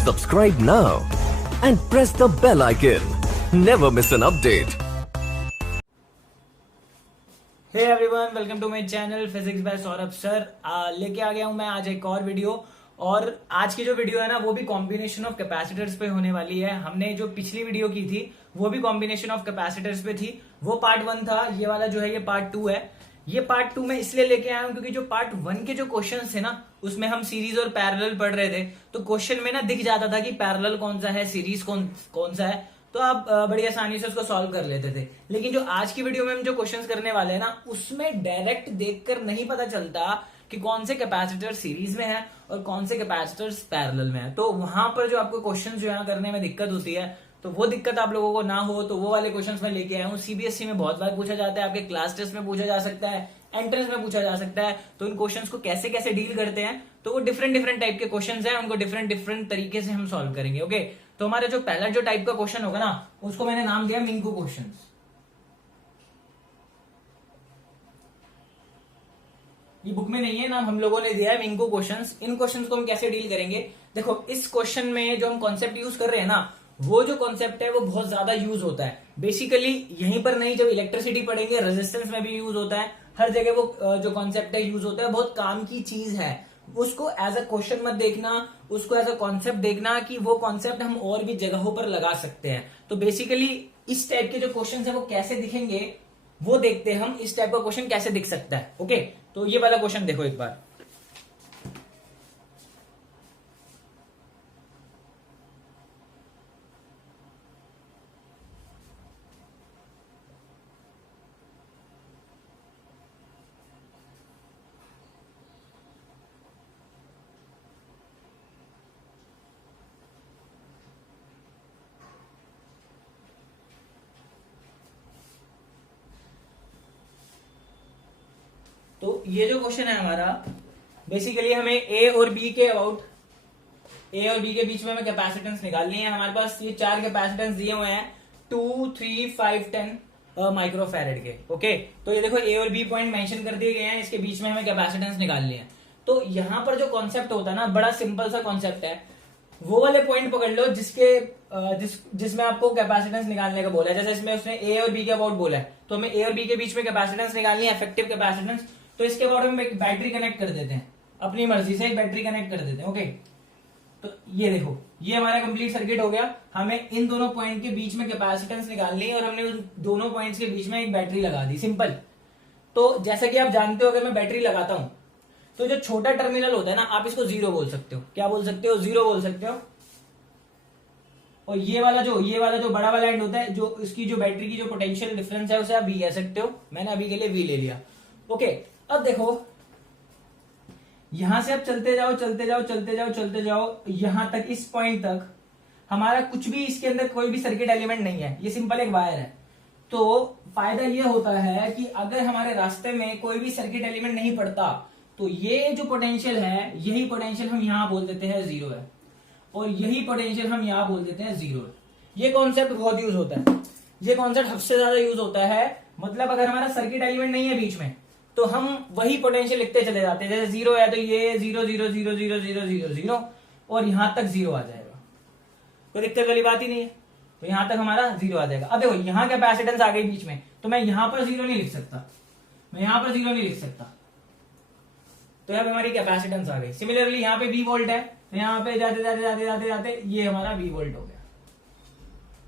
Subscribe now and press the bell icon. Never miss an update. Hey everyone, welcome to my channel physics by Saurabh sir. लेके आ गया हूं मैं आज एक और वीडियो। और आज की जो वीडियो है ना, वो भी कॉम्बिनेशन ऑफ कैपेसिटर्स पे होने वाली है। हमने जो पिछली वीडियो की थी वो भी कॉम्बिनेशन ऑफ कैपेसिटर्स पे थी। वो पार्ट 1 था, ये वाला जो है ये पार्ट 2 है। ये पार्ट 2 में इसलिए लेके आया हूं क्योंकि जो पार्ट 1 के जो क्वेश्चंस थे ना, उसमें हम सीरीज और पैरेलल पढ़ रहे थे। तो क्वेश्चन में ना दिख जाता था कि पैरेलल कौन सा है, सीरीज कौन सा है, तो आप बड़ी आसानी से उसको सॉल्व कर लेते थे। लेकिन जो आज की वीडियो में हम जो क्वेश्चंस करने वाले हैं ना, उसमें डायरेक्ट देखकर नहीं पता चलता कि कौन से कैपेसिटर सीरीज में है और कौन से कैपेसिटर्स पैरेलल में है। तो वहां पर जो आपको क्वेश्चन जो है करने में दिक्कत होती है, तो वो दिक्कत आप लोगों को ना हो तो वो वाले क्वेश्चंस मैं लेके आया हूँ। सीबीएसई में बहुत बार पूछा जाता है, आपके क्लास टेस्ट में पूछा जा सकता है, एंट्रेंस में पूछा जा सकता है। तो इन क्वेश्चंस को कैसे कैसे डील करते हैं, तो वो डिफरेंट टाइप के क्वेश्चंस हैं, उनको डिफरेंट तरीके से हम सॉल्व करेंगे। ओके, तो हमारा जो पहला जो टाइप का क्वेश्चन होगा ना, उसको मैंने नाम दिया मिंकू क्वेश्चन। ये बुक में नहीं है नाम, हम लोगों ने दिया है मिंकू क्वेश्चंस। इन क्वेश्चंस को हम कैसे डील करेंगे, देखो इस क्वेश्चन में जो हम कॉन्सेप्ट यूज कर रहे हैं ना, वो जो कॉन्सेप्ट है वो बहुत ज्यादा यूज होता है। बेसिकली यहीं पर नहीं, जब इलेक्ट्रिसिटी पढ़ेंगे रेजिस्टेंस में भी यूज होता है, हर जगह वो जो कॉन्सेप्ट है यूज होता है। बहुत काम की चीज है, उसको एज अ क्वेश्चन मत देखना, उसको एज अ कॉन्सेप्ट देखना कि वो कॉन्सेप्ट हम और भी जगहों पर लगा सकते हैं। तो बेसिकली इस टाइप के जो क्वेश्चन है वो कैसे दिखेंगे वो देखते हैं हम, इस टाइप का क्वेश्चन कैसे दिख सकता है। ओके, तो ये वाला क्वेश्चन देखो एक बार। तो ये जो क्वेश्चन है हमारा, बेसिकली हमें ए और बी के बीच में हमें कैपेसिटेंस निकालनी है। हमारे पास ये 4 कैपेसिटेंस दिए हुए हैं, 2, 3, 5, 10 माइक्रोफैरेड के। ओके, तो ये देखो ए और बी पॉइंट मेंशन कर दिए गए हैं, इसके बीच में हमें कैपेसिटेंस निकालनी है। तो यहां पर जो कॉन्सेप्ट होता है ना, बड़ा सिंपल सा कॉन्सेप्ट है। वो वाले पॉइंट पकड़ लो जिसमें आपको कैपेसिटेंस निकालने का बोला है। जैसे इसमें उसने ए और बी के अबाउट बोला है, तो हमें ए और बी के बीच में कैपेसिटेंस निकालनी है, इफेक्टिव कैपेसिटेंस। तो इसके बाद हम एक बैटरी कनेक्ट कर देते हैं, अपनी मर्जी से एक बैटरी कनेक्ट कर देते हैं। ओके, तो ये देखो ये हमारा कंप्लीट सर्किट हो गया। हमें इन दोनों पॉइंट के बीच में कैपेसिटेंस निकालनी है और हमने उन दोनों पॉइंट्स के बीच में एक बैटरी लगा दी, सिंपल। तो जैसा कि आप जानते हो, अगर मैं बैटरी लगाता हूं तो जो छोटा टर्मिनल होता है ना, आप इसको 0 बोल सकते हो। क्या बोल सकते हो? 0 बोल सकते हो। और ये वाला जो बड़ा वाला एंड होता है, जो इसकी जो बैटरी की जो पोटेंशियल डिफरेंस है, उसे आप वी कह सकते हो। मैंने अभी के लिए वी ले लिया। ओके, अब देखो यहां से आप चलते जाओ यहां तक, इस पॉइंट तक हमारा कुछ भी, इसके अंदर कोई भी सर्किट एलिमेंट नहीं है, ये सिंपल एक वायर है। तो फायदा ये होता है कि अगर हमारे रास्ते में कोई भी सर्किट एलिमेंट नहीं पड़ता, तो ये जो पोटेंशियल है, यही पोटेंशियल हम यहां बोल देते हैं 0 है, और यही पोटेंशियल हम यहां बोल देते हैं 0 है। ये कॉन्सेप्ट बहुत यूज होता है, ये कॉन्सेप्ट सबसे ज्यादा यूज होता है। मतलब अगर हमारा सर्किट एलिमेंट नहीं है बीच में, तो हम वही पोटेंशियल लिखते चले जाते हैं। जैसे 0 है तो ये 0 0 0 0 0 0 0 और यहां तक 0 आ जाएगा, कोई दिक्कत वाली बात ही नहीं है। तो यहां तक हमारा 0 आ जाएगा। अब देखो यहां कैपेसिटेंस आ गई बीच में, तो मैं यहां पर 0 नहीं लिख सकता, मैं यहां पर 0 नहीं लिख सकता। तो यहाँ पे हमारी कैपेसिटेंस आ गई। सिमिलरली यहाँ पे V वोल्ट है, तो यहाँ पे जाते ये हमारा V वोल्ट हो गया,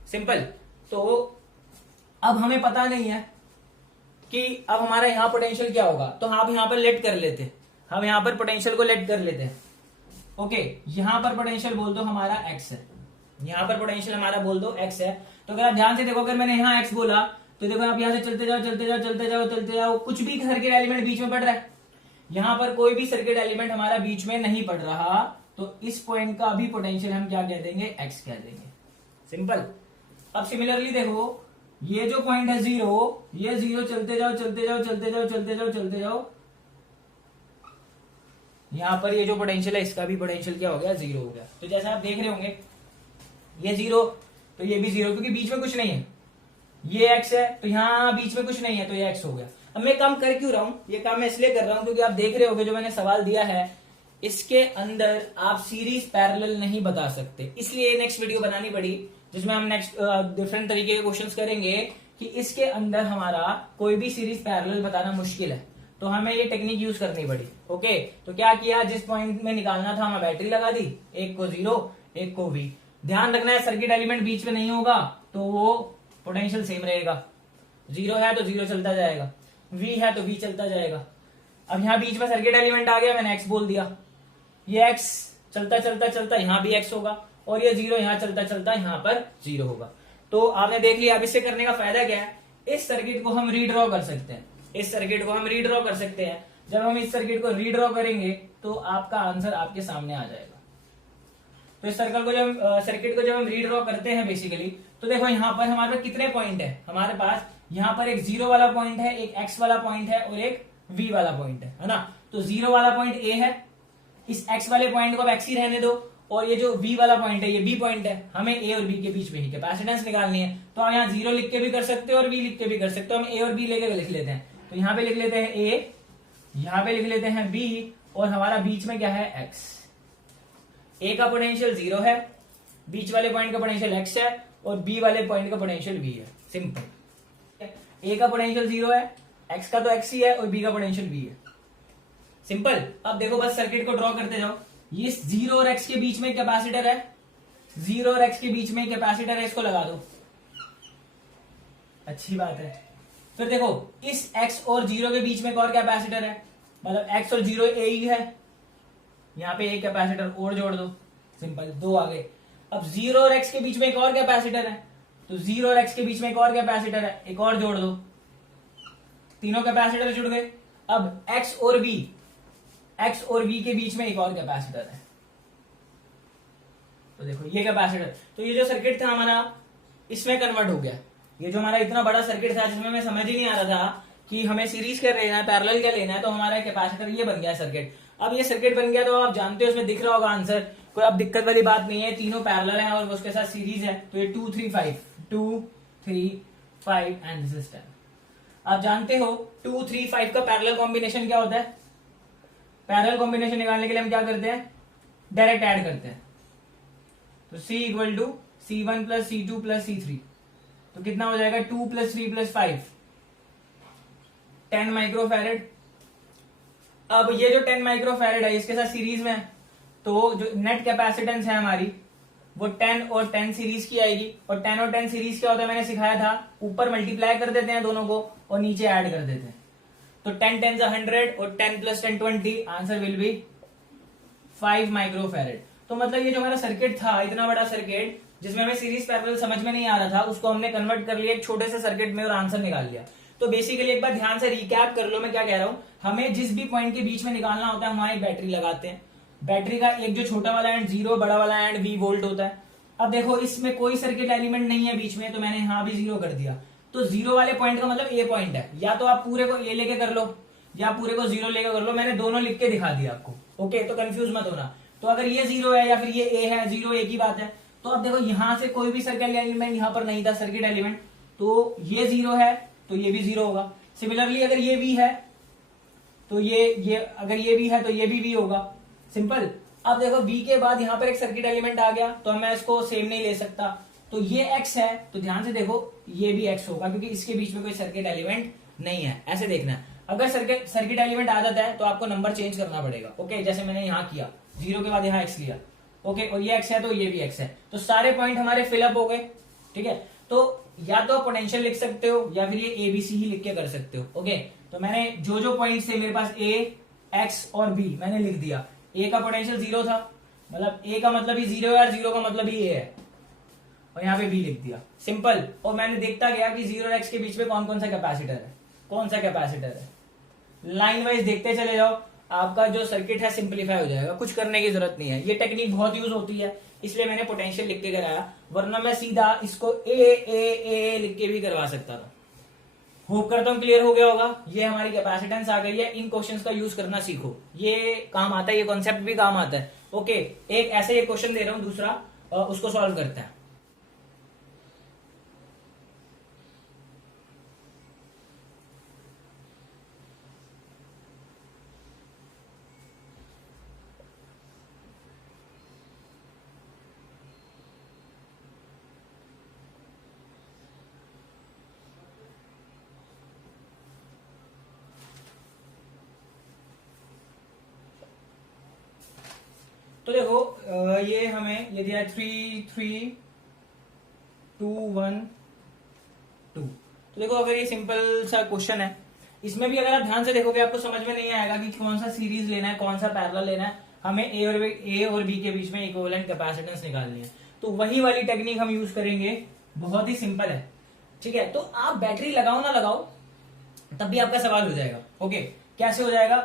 सिंपल। तो अब हमें पता नहीं है कि अब हमारा यहाँ पोटेंशियल क्या होगा, तो आप यहाँ पर लेट कर लेते, हम यहाँ पर पोटेंशियल को लेट कर लेते हैं। ओके, यहाँ पर पोटेंशियल बोल दो हमारा x है, यहाँ पर पोटेंशियल हमारा बोल दो x है। तो अगर आप ध्यान से देखो, अगर मैंने यहाँ x बोला, तो देखो आप यहाँ से चलते जाओ, कुछ भी सर्किट एलिमेंट बीच में पड़ रहा है। यहां पर कोई भी सर्किट एलिमेंट हमारा बीच में नहीं पड़ रहा, तो इस पॉइंट का भी पोटेंशियल हम क्या कह देंगे? x कह देंगे, सिंपल। अब सिमिलरली देखो ये जो पॉइंट है 0, ये 0 चलते जाओ, यहां पर ये जो पोटेंशियल है, इसका भी पोटेंशियल क्या हो गया? 0 हो गया। तो जैसा आप देख रहे होंगे, ये 0 तो ये भी 0, क्योंकि बीच में कुछ नहीं है। ये x है, तो यहां बीच में कुछ नहीं है, तो ये x हो गया। अब मैं काम कर क्यों रहा हूं? ये काम मैं इसलिए कर रहा हूं क्योंकि आप देख रहे होगे जो मैंने सवाल दिया है, इसके अंदर आप सीरीज पैरेलल नहीं बता सकते, इसलिए नेक्स्ट वीडियो बनानी पड़ी जिसमें हम नेक्स्ट डिफरेंट तरीके के क्वेश्चंस करेंगे कि इसके अंदर हमारा कोई भी सीरीज पैरेलल बताना मुश्किल है, तो हमें ये टेक्निक यूज करनी पड़ी। ओके, तो क्या किया, जिस पॉइंट में निकालना था हमें बैटरी लगा दी, एक को 0 एक को V। ध्यान रखना है सर्किट एलिमेंट बीच में नहीं होगा तो वो पोटेंशियल सेम रहेगा, 0 है तो 0 चलता जाएगा, V है तो V चलता जाएगा। अब यहाँ बीच में सर्किट एलिमेंट आ गया, मैंने X बोल दिया, ये X चलता चलता चलता यहाँ भी X होगा, और ये 0 यहाँ चलता चलता यहाँ पर 0 होगा। तो आपने देख लिया। अब इससे करने का फायदा क्या है, इस सर्किट को हम रीड्रॉ कर सकते हैं, इस सर्किट को हम रीड्रॉ कर सकते हैं। जब हम इस सर्किट को रीड्रॉ करेंगे तो आपका आंसर आपके सामने आ जाएगा। तो इस सर्कल को जब सर्किट को जब हम रीड्रॉ करते हैं बेसिकली, तो देखो यहाँ पर हमारे पास कितने पॉइंट है, हमारे पास यहाँ पर एक 0 वाला पॉइंट है, एक X वाला पॉइंट है और एक V वाला पॉइंट है ना। तो 0 वाला पॉइंट A है, इस X वाले पॉइंट को अब X ही रहने दो, और ये जो V वाला पॉइंट है ये B पॉइंट है। हमें A और B के बीच में ही कैपेसिटेंस निकालनी है, तो आप यहाँ 0 लिख के भी कर सकते हो और V लिख के भी कर सकते हो। हम A और B लेके लिख लेते हैं, तो यहाँ पे लिख लेते हैं A, यहाँ पे लिख लेते हैं B, और हमारा बीच में क्या है X। A का पोटेंशियल 0 है, बीच वाले पॉइंट का पोटेंशियल X है, और B वाले पॉइंट का पोटेंशियल V है। सिंपल, A का पोटेंशियल 0 है, X का तो X ही है, और B का पोटेंशियल V है। सिंपल। अब देखो बस सर्किट को ड्रॉ करते जाओ। ये 0 और X के बीच में कैपेसिटर है, 0 और X के बीच में कैपेसिटर है, इसको लगा दो, अच्छी बात है। फिर देखो इस X और 0 के बीच में एक और कैपेसिटर है, मतलब X और 0 A ही है, यहाँ पे एक कैपेसिटर और जोड़ दो, सिंपल, 2 आ गए। अब 0 और X के बीच में एक और कैपेसिटर है, तो 0 और X के बीच में एक और कैपेसिटर है, एक और जोड़ दो, तीनों कैपेसिटर जुड़ गए। अब X और V के बीच में एक और कैपेसिटर है, तो देखो ये कैपेसिटर, तो ये जो सर्किट था हमारा इसमें कन्वर्ट हो गया। ये जो हमारा इतना बड़ा सर्किट था जिसमें हमें समझ ही नहीं आ रहा था कि हमें सीरीज क्या लेना है, पैरेलल क्या लेना है, तो हमारा कैपेसिटर ये बन गया सर्किट। अब ये सर्किट बन गया तो आप जानते हो उसमें दिख रहा होगा आंसर, कोई अब दिक्कत वाली बात नहीं है, तीनों पैरेलल है और उसके साथ सीरीज है। तो ये 2 3 5 एंड दिस इज 10। आप जानते हो 2 3 5 का पैरेलल कॉम्बिनेशन क्या होता है। पैरेलल कॉम्बिनेशन निकालने के लिए हम क्या करते हैं, डायरेक्ट ऐड करते हैं। तो C equal to C1 plus C2 plus C3, तो कितना हो जाएगा 2 प्लस 3 प्लस 5, 10 माइक्रोफैरेड। अब ये जो 10 माइक्रोफैरेड है इसके साथ सीरीज में है, तो जो नेट कैपेसिटेंस है हमारी वो 10 और 10 सीरीज की आएगी। और 10 और 10 सीरीज क्या होता है मैंने सिखाया था, ऊपर मल्टीप्लाई कर देते हैं दोनों को और नीचे ऐड कर देते हैं। तो 10 10 100 और 10 plus 10 20, answer will be 5 microfarad. तो मतलब ये जो हमारा सर्किट था, इतना बड़ा सर्किट जिसमें हमें सीरीज पैरेलल समझ में नहीं आ रहा था, उसको हमने कन्वर्ट कर लिया एक छोटे से सर्किट में और आंसर निकाल लिया। तो बेसिकली एक बार ध्यान से रिकैप कर लो मैं क्या कह रहा हूं। हमें जिस भी पॉइंट के बीच में निकालना होता है हमारी बैटरी लगाते हैं, बैटरी का एक जो छोटा वाला एंड 0, बड़ा वाला एंड V वोल्ट होता है। अब देखो इसमें कोई सर्किट एलिमेंट नहीं है बीच में, तो मैंने यहां भी 0 कर दिया, तो 0 वाले पॉइंट का मतलब A पॉइंट है। या तो आप पूरे को A लेके कर लो या पूरे को 0 लेके कर लो, मैंने दोनों लिख के दिखा दिया आपको। ओके, तो कंफ्यूज मत होना। तो अगर ये 0 है या फिर ये A है, 0 एक ही बात है। तो अब देखो यहां से कोई भी सर्किट एलिमेंट यहां पर नहीं था, सर्किट एलिमेंट, तो ये 0 है तो ये भी 0 होगा। सिमिलरली अगर ये V है तो ये अगर ये V है तो ये भी V होगा। सिंपल। अब देखो V के बाद यहां पर एक सर्किट एलिमेंट आ गया, तो मैं इसको सेम नहीं ले सकता, तो ये X है, तो ध्यान से देखो ये भी X होगा क्योंकि इसके बीच में कोई सर्किट एलिमेंट नहीं है। ऐसे देखना है, अगर सर्किट एलिमेंट आ जाता है तो आपको नंबर चेंज करना पड़ेगा। ओके, जैसे मैंने यहाँ किया, 0 के बाद यहाँ X लिया, ओके, और ये X है तो ये भी X है, तो सारे पॉइंट हमारे फिलअप हो गए। ठीक है, तो या तो आप पोटेंशियल लिख सकते हो या फिर ये ABC ही लिख के कर सकते हो। ओके, तो मैंने जो पॉइंट थे मेरे पास A, X और B मैंने लिख दिया। A का पोटेंशियल 0 था, मतलब A का मतलब ही 0 है और 0 का मतलब ही A है, और यहाँ पे B लिख दिया। सिंपल। और मैंने देखता गया कि 0 और X के बीच में कौन कौन सा कैपेसिटर है, कौन सा कैपेसिटर है, लाइन वाइज देखते चले जाओ, आपका जो सर्किट है सिंपलीफाई हो जाएगा, कुछ करने की जरूरत नहीं है। ये टेक्निक बहुत यूज होती है, इसलिए मैंने पोटेंशियल लिख के कराया, वरना मैं सीधा इसको ए लिख के भी करवा सकता था। होप करता हूं क्लियर हो गया होगा। ये हमारी कैपेसिटेंस आ गई है, इन क्वेश्चंस का यूज करना सीखो, ये काम आता है, ये कॉन्सेप्ट भी काम आता है। ओके, एक ऐसे एक क्वेश्चन दे रहा हूं दूसरा, उसको सॉल्व करते हैं। तो देखो ये हमें ये दिया 3 3 2 1 2। तो देखो अगर ये सिंपल सा क्वेश्चन है, इसमें भी अगर आप ध्यान से देखोगे आपको समझ में नहीं आएगा कि कौन सा सीरीज लेना है, कौन सा पैरेलल लेना है। हमें ए और बी के बीच में इक्विवेलेंट कैपेसिटेंस निकालनी है, तो वही वाली टेक्निक हम यूज करेंगे। बहुत ही सिंपल है, ठीक है। तो आप बैटरी लगाओ ना लगाओ तब भी आपका सवाल हो जाएगा। ओके, कैसे हो जाएगा?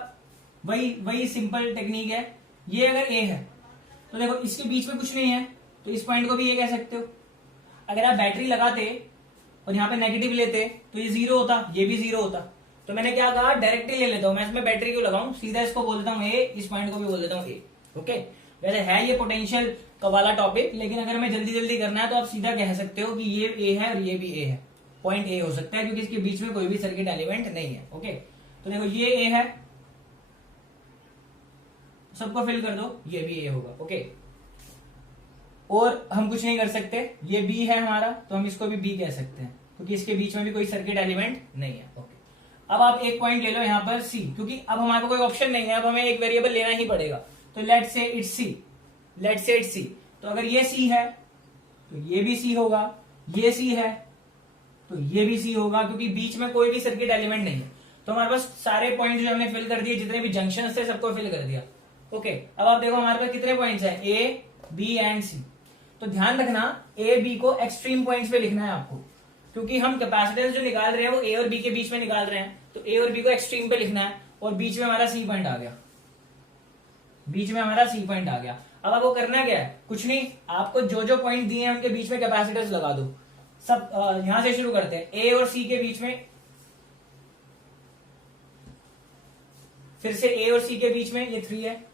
वही सिंपल टेक्निक है। ये अगर ए है तो देखो इसके बीच में कुछ नहीं है, तो इस पॉइंट को भी ये कह सकते हो। अगर आप बैटरी लगाते और यहाँ पे नेगेटिव लेते तो ये जीरो होता, ये भी जीरो होता। तो मैंने क्या कहा, डायरेक्टली ले लेता हूं मैं, इसमें बैटरी क्यों लगाऊं, सीधा इसको बोल देता हूं ए, इस पॉइंट को भी बोल देता हूं ए। ओके, वैसे है ये पोटेंशियल का वाला टॉपिक, लेकिन अगर हमें जल्दी जल्दी करना है तो आप सीधा कह सकते हो कि ये ए है और ये भी ए है। पॉइंट ए हो सकता है क्योंकि इसके बीच में कोई भी सर्किट एलिमेंट नहीं है। ओके, तो देखो ये ए है, सबको फिल कर दो, ये भी ए होगा। ओके, और हम कुछ नहीं कर सकते, ये बी है हमारा तो हम इसको भी बी कह सकते हैं क्योंकि इसके बीच में भी कोई सर्किट एलिमेंट नहीं है। ओके, अब आप एक पॉइंट ले लो यहाँ पर सी, क्योंकि अब हमारे को कोई ऑप्शन नहीं है, अब हमें एक वेरिएबल लेना ही पड़ेगा। तो let's say it's c, let's say it's c. तो अगर ये सी है तो ये भी सी होगा, ये सी है तो ये भी सी होगा, क्योंकि बीच में कोई भी सर्किट एलिमेंट नहीं है। तो हमारे पास सारे पॉइंट जो हमने फिल कर दिए, जितने भी जंक्शन थे सबको फिल कर दिया। ओके, अब आप देखो हमारे पास कितने पॉइंट्स हैं, ए बी एंड सी। तो ध्यान रखना ए बी को एक्सट्रीम पॉइंट्स पे लिखना है आपको, क्योंकि हम कैपेसिटेंस जो निकाल रहे हैं वो ए और बी के बीच में निकाल रहे हैं, तो ए और बी को एक्सट्रीम पे लिखना है। और बीच में हमारा सी पॉइंट आ गया, बीच में हमारा सी पॉइंट आ गया। अब आपको करना क्या है, कुछ नहीं, आपको जो जो पॉइंट दिए हैं उनके बीच में कैपेसिटर्स लगा दो। सब यहां से शुरू करते हैं, ए और सी के बीच में, फिर से ए और सी के बीच में ये 3 है,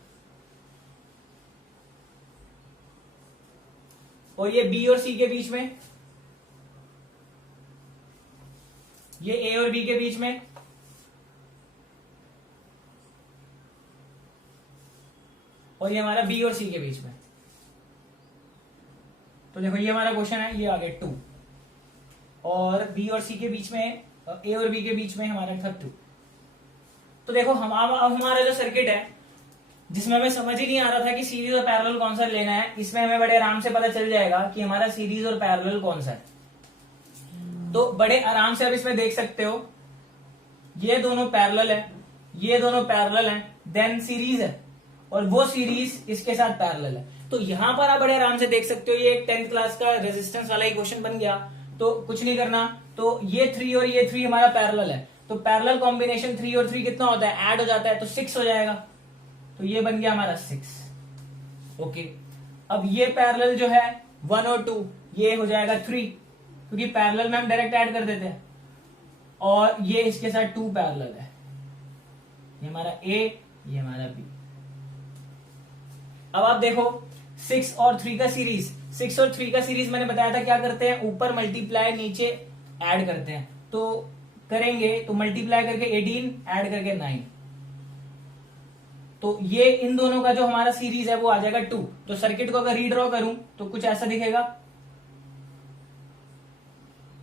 और ये बी और सी के बीच में, ये ए और बी के बीच में, और ये हमारा बी और सी के बीच में। तो देखो ये हमारा क्वेश्चन है, ये आ गया 2, और बी और सी के बीच में, ए और बी के बीच में हमारा था 2। तो देखो हमारा जो सर्किट है जिसमें हमें समझ ही नहीं आ रहा था कि सीरीज और पैरेलल कौन सा लेना है, इसमें हमें बड़े आराम से पता चल जाएगा कि हमारा सीरीज और पैरेलल कौन सा है। तो बड़े आराम से आप इसमें देख सकते हो, ये दोनों पैरेलल है, ये दोनों पैरेलल है, देन सीरीज है, और वो सीरीज इसके साथ पैरेलल है। तो यहां पर आप बड़े आराम से देख सकते हो, ये एक 10th क्लास का रेजिस्टेंस वाला ही क्वेश्चन बन गया। तो कुछ नहीं करना, तो ये 3 और ये 3 हमारा पैरेलल है, तो पैरेलल कॉम्बिनेशन 3 और 3 कितना होता है, ऐड हो जाता है, तो 6 हो जाएगा। तो ये बन गया हमारा 6। ओके, अब ये पैरेलल जो है 1 और 2 ये हो जाएगा 3, क्योंकि पैरेलल में हम डायरेक्ट ऐड कर देते हैं, और ये इसके साथ 2 पैरेलल है, ये हमारा ए, ये हमारा बी। अब आप देखो 6 और 3 का सीरीज, 6 और 3 का सीरीज मैंने बताया था क्या करते हैं, ऊपर मल्टीप्लाई नीचे ऐड करते हैं। तो करेंगे तो मल्टीप्लाई करके 18 ऐड करके 9, तो ये इन दोनों का जो हमारा सीरीज है वो आ जाएगा 2। तो सर्किट को अगर रीड्रॉ करूं तो कुछ ऐसा दिखेगा,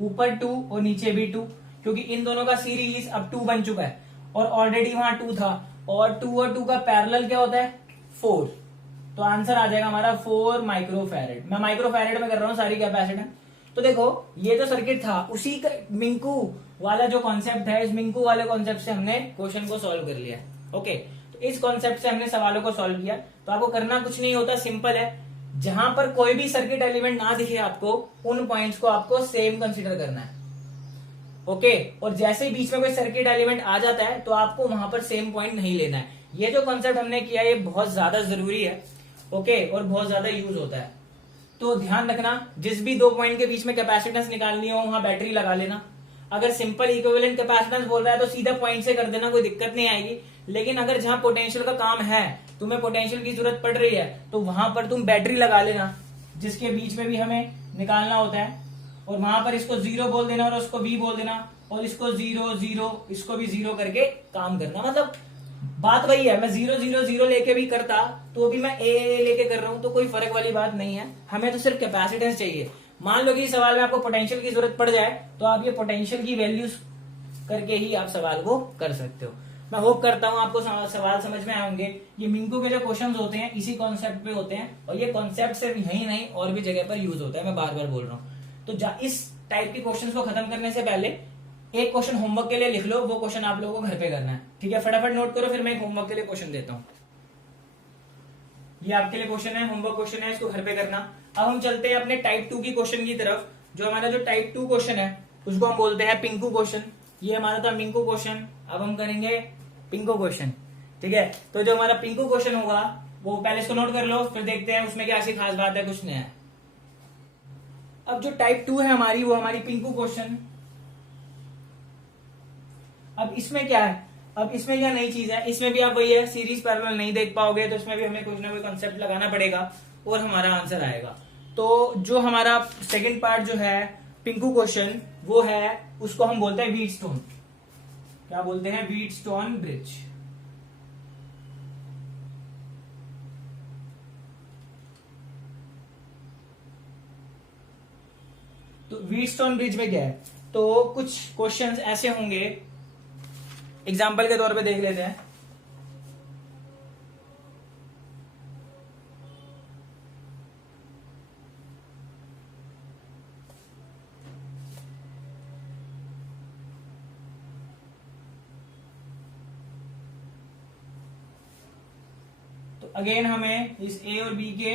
ऊपर 2 और नीचे भी 2, क्योंकि इन दोनों का सीरीज अब 2 बन चुका है, और ऑलरेडी वहां 2 था, और 2 और 2 का पैरेलल क्या होता है 4। तो आंसर आ जाएगा हमारा 4 माइक्रोफैरेड। मैं माइक्रोफैरेड में कर रहा हूं सारी कैपेसिटेंस। तो देखो ये जो सर्किट था उसी का मिंकू वाला जो कॉन्सेप्ट है, इस मिंकू वाले कॉन्सेप्ट से हमने क्वेश्चन को सॉल्व कर लिया। ओके, तो इस कॉन्सेप्ट से हमने सवालों को सॉल्व किया। तो आपको करना कुछ नहीं होता, सिंपल है, जहां पर कोई भी सर्किट एलिमेंट ना दिखे आपको, उन पॉइंट्स को आपको सेम कंसीडर करना है। ओके, और जैसे ही बीच में कोई सर्किट एलिमेंट आ जाता है तो आपको वहां पर सेम पॉइंट नहीं लेना है। ये जो कॉन्सेप्ट हमने किया ये बहुत ज्यादा जरूरी है। ओके, और बहुत ज्यादा यूज होता है। तो ध्यान रखना, जिस भी 2 पॉइंट के बीच में कैपेसिटेंस निकालनी हो वहां बैटरी लगा लेना। अगर सिंपल इक्विवेलेंट कैपेसिटेंस बोल रहा है तो सीधा पॉइंट से कर देना, कोई दिक्कत नहीं आएगी। लेकिन अगर जहां पोटेंशियल का काम है, तुम्हें पोटेंशियल की जरूरत पड़ रही है, तो वहां पर तुम बैटरी लगा लेना, जिसके बीच में भी हमें निकालना होता है। और वहां पर इसको 0 बोल देना और उसको V बोल देना, और इसको 0 0 इसको भी 0 करके काम करना। मतलब बात वही है, मैं 0 0 0 लेके भी करता तो अभी मैं ए लेके कर रहा हूं, तो कोई फर्क वाली बात नहीं है। हमें तो सिर्फ कैपेसिटेंस चाहिए। मान लो कि इस सवाल में आपको पोटेंशियल की जरूरत पड़ जाए तो आप ये पोटेंशियल की वैल्यूज करके ही आप सवाल को कर सकते हो। मैं होप करता हूं आपको सवाल समझ में आए होंगे। ये मिंकू के जो क्वेश्चंस होते हैं इसी कॉन्सेप्ट पे होते हैं, और ये कॉन्सेप्ट सिर्फ यही नहीं और भी जगह पर यूज होता है, मैं बार बार बोल रहा हूँ। तो इस टाइप के क्वेश्चंस को खत्म करने से पहले एक क्वेश्चन होमवर्क के लिए लिख लो, वो क्वेश्चन आप लोगों को घर पे करना है, ठीक है? फटाफट नोट करो, फिर मैं एक होमवर्क के लिए क्वेश्चन देता हूँ। ये आपके लिए क्वेश्चन है, होमवर्क क्वेश्चन है, इसको घर पे करना। अब हम चलते हैं अपने टाइप 2 की क्वेश्चन की तरफ। जो हमारा जो टाइप 2 क्वेश्चन है उसको हम बोलते हैं पिंकू क्वेश्चन। ये हमारा था मिंकू क्वेश्चन, अब हम करेंगे पिंकू क्वेश्चन, ठीक है? तो जो हमारा पिंकू क्वेश्चन होगा वो पहले इसको नोट कर लो, फिर देखते हैं उसमें क्या ऐसी खास बात है, कुछ नया है। अब जो टाइप 2 है हमारी, वो हमारी पिंकू क्वेश्चन। अब इसमें क्या है, अब इसमें क्या नई चीज है, इसमें भी आप वही है, सीरीज पैरेलल नहीं देख पाओगे, तो इसमें भी हमें कुछ ना कोई कंसेप्ट लगाना पड़ेगा और हमारा आंसर आएगा। तो जो हमारा सेकंड पार्ट जो है पिंकू क्वेश्चन, वो है, उसको हम बोलते हैं व्हीटस्टोन। क्या बोलते हैं? Wheatstone bridge. तो व्हीटस्टोन ब्रिज में क्या है, तो कुछ क्वेश्चंस ऐसे होंगे, एग्जाम्पल के तौर पे देख लेते हैं। तो अगेन हमें इस ए और बी के